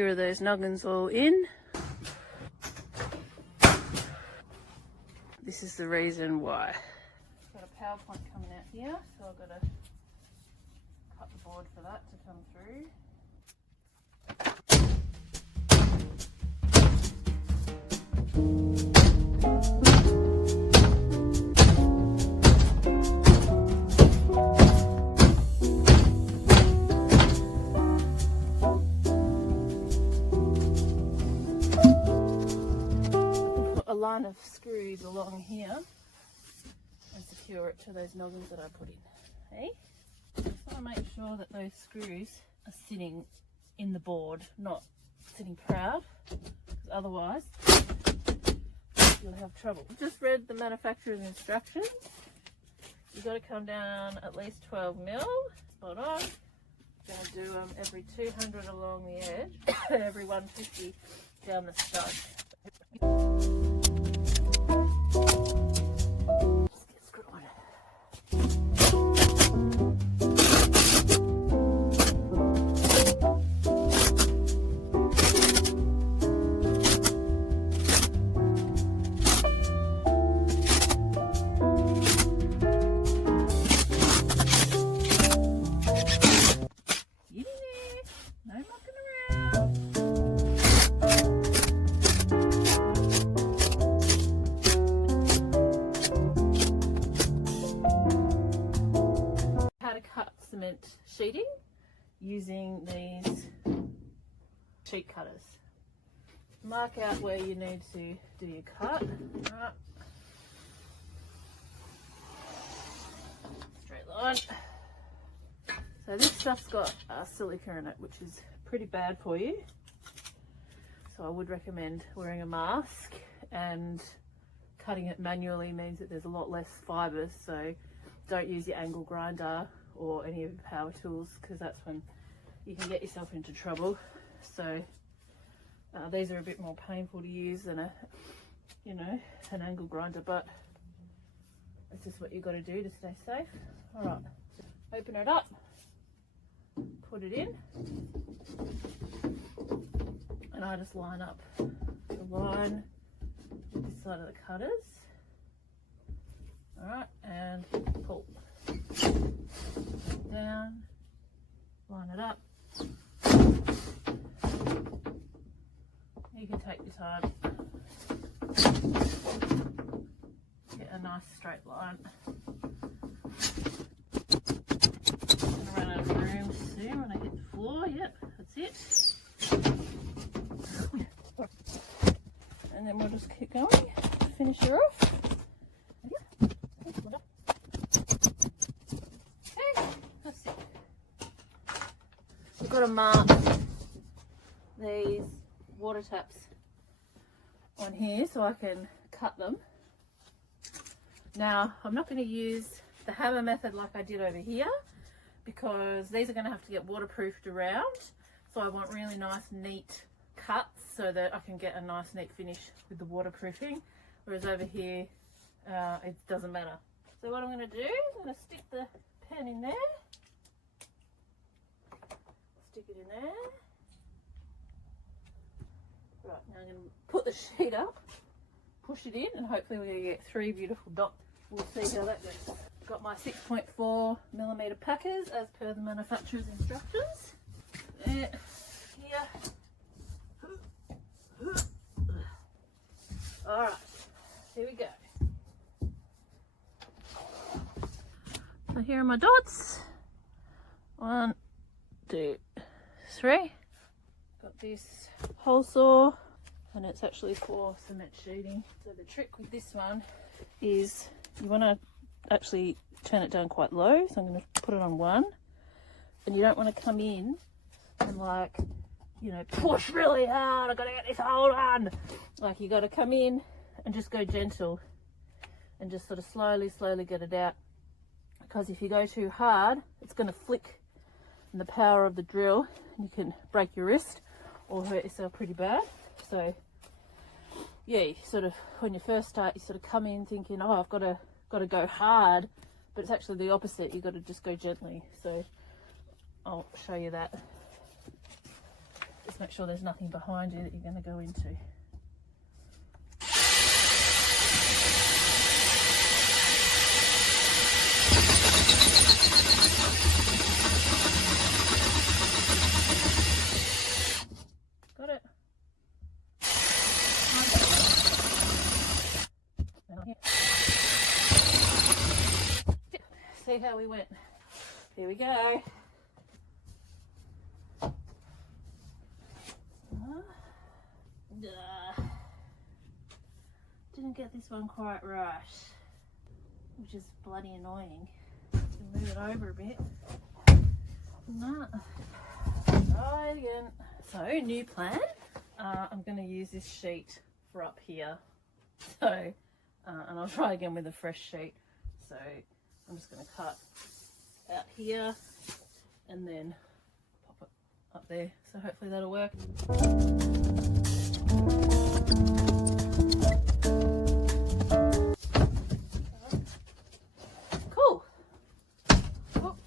Here are those noggins all in. This is the reason why. Got a power point coming out here, so I've got to cut the board for that to come through. A line of screws along here and secure it to those noggins that I put in. Hey, just want to make sure that those screws are sitting in the board, not sitting proud, because otherwise you'll have trouble. Just read the manufacturer's instructions. You've got to come down at least 12 mil. Spot on. Going to do them every 200 along the edge, every 150 down the stud. Sheeting using these sheet cutters. Mark out where you need to do your cut. Right. Straight line. So this stuff's got silica in it, which is pretty bad for you. So I would recommend wearing a mask, and cutting it manually means that there's a lot less fibres, so don't use your angle grinder or any of the power tools, because that's when you can get yourself into trouble. So these are a bit more painful to use than an angle grinder, but it's just what you've got to do to stay safe. All right, open it up, put it in, and I just line up the line with this side of the cutters. All right, and pull. Down, line it up. You can take your time. Get a nice straight line. I'm gonna run out of room soon when I hit the floor. Yep, that's it. And then we'll just keep going. Finish her off. I've got to mark these water taps on here so I can cut them. Now I'm not going to use the hammer method like I did over here, because these are going to have to get waterproofed around, so I want really nice neat cuts so that I can get a nice neat finish with the waterproofing, whereas over here it doesn't matter. So what I'm going to do, I'm going to stick the pen in there. Stick it in there. Right, now I'm going to put the sheet up, push it in, and hopefully we're going to get 3 beautiful dots. We'll see how that goes. Got my 6.4mm packers as per the manufacturer's instructions. There, here. Alright, here we go. So here are my dots. 1, 2, 3. Got this hole saw, and it's actually for cement sheeting. So the trick with this one is you want to actually turn it down quite low. So I'm going to put it on 1, and you don't want to come in and push really hard. I've got to get this hole on. Like, you got to come in and just go gentle and just sort of slowly get it out, because if you go too hard, it's going to flick in the power of the drill, and you can break your wrist or hurt yourself pretty bad. So yeah, you sort of, when you first start, you sort of come in thinking, oh, I've got to go hard, but it's actually the opposite. You've got to just go gently. So I'll show you that. Just Just make sure there's nothing behind you that you're going to go into. Got it. See how we went. Here we go. Didn't get this one quite right, which is bloody annoying. Move it over a bit. No. Try again. So, new plan. I'm going to use this sheet for up here. So, and I'll try again with a fresh sheet. So, I'm just going to cut out here and then pop it up there. So hopefully that'll work. Cool.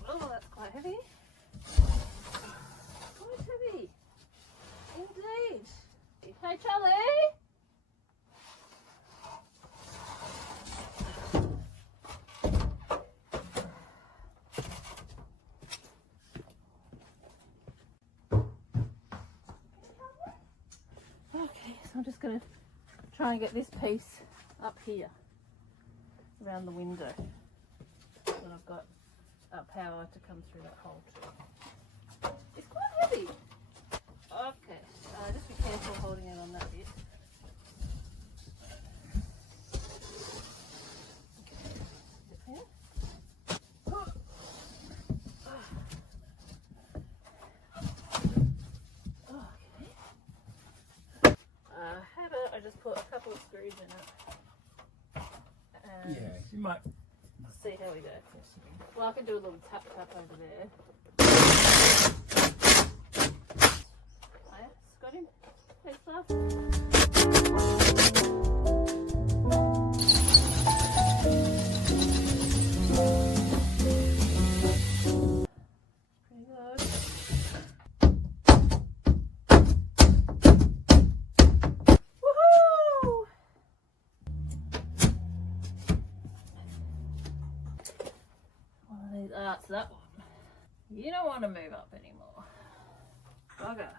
Oh, that's quite heavy. Quite heavy. Indeed. Hey, Charlie. I'm just going to try and get this piece up here around the window, and I've got power to come through that hole too. It's quite heavy. Okay, just be careful holding it on that bit. I just put a couple of screws in it. And Yeah, you might see how we go. Well, I can do a little tap over there. Hiya, got him? Hey, stuff. Pretty good. That's that one. You don't want to move up anymore. Bugger.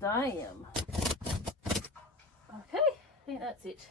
Damn. Okay, I think that's it.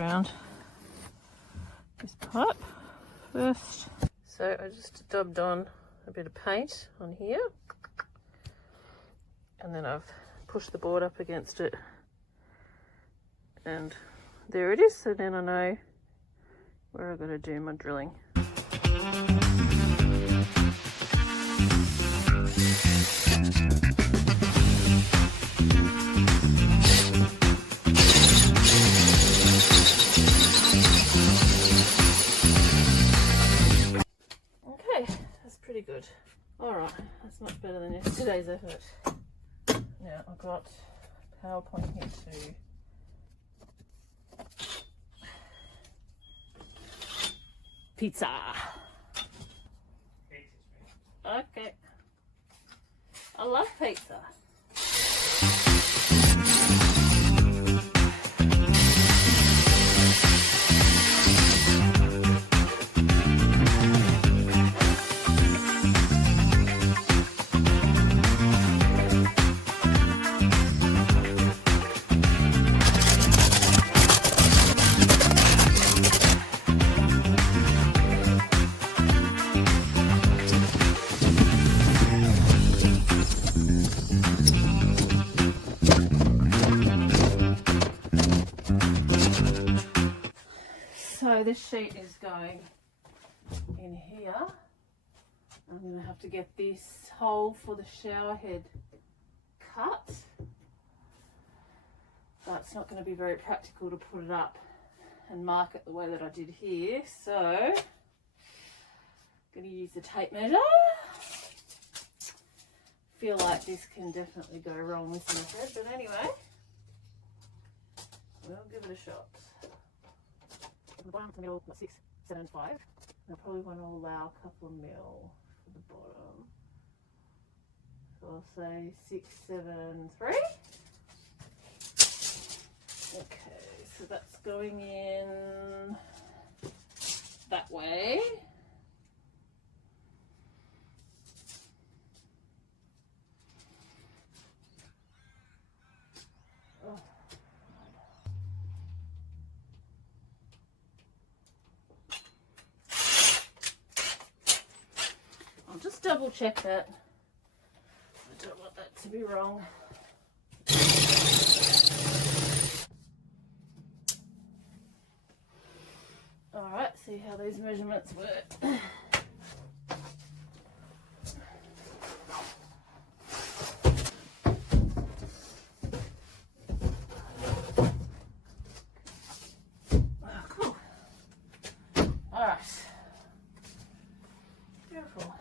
Around this pipe first. So I just dabbed on a bit of paint on here, and then I've pushed the board up against it, and there it is. So then I know where I've got to do my drilling. Good. Alright, that's much better than yesterday's effort. Now I've got power pointing here to pizza. Okay. I love pizza. So this sheet is going in here. I'm going to have to get this hole for the shower head cut. But it's not going to be very practical to put it up and mark it the way that I did here. So I'm going to use the tape measure. Feel like this can definitely go wrong this method, but anyway, we'll give it a shot. From the bottom to the middle, 6, 7, 5. I probably want to allow a couple of mil for the bottom. So I'll say 6, 7, 3. Okay, so that's going in that way. Oh. I'll just double check that. I don't want that to be wrong. Alright, see how these measurements work. Oh, cool. Alright. Beautiful.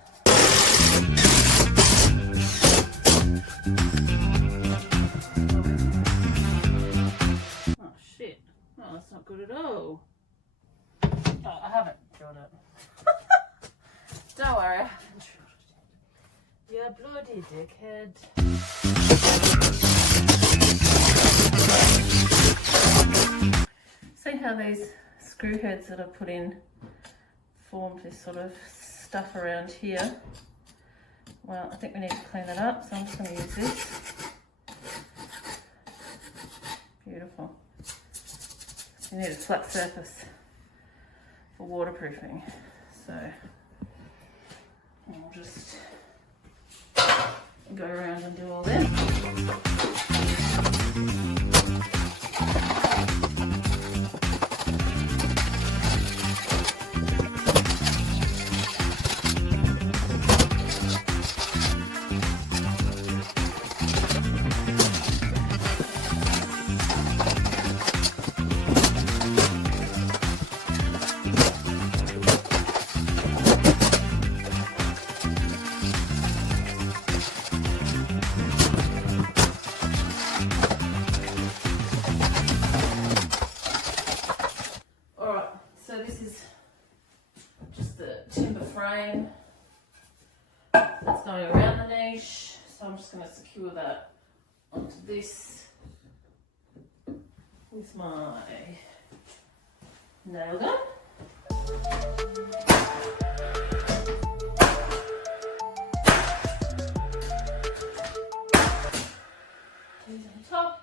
Oh shit. Oh, that's not good at all. Oh, I haven't drilled it. Don't worry, I haven't drilled it. You bloody dickhead. See how these screw heads that I put in formed this sort of stuff around here? Well, I think we need to clean that up, so I'm just going to use this. Beautiful. You need a flat surface for waterproofing, so I'll just go around and do all this. Frame that's going around the niche, so I'm just going to secure that onto this with my nail gun. These on top.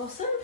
Awesome.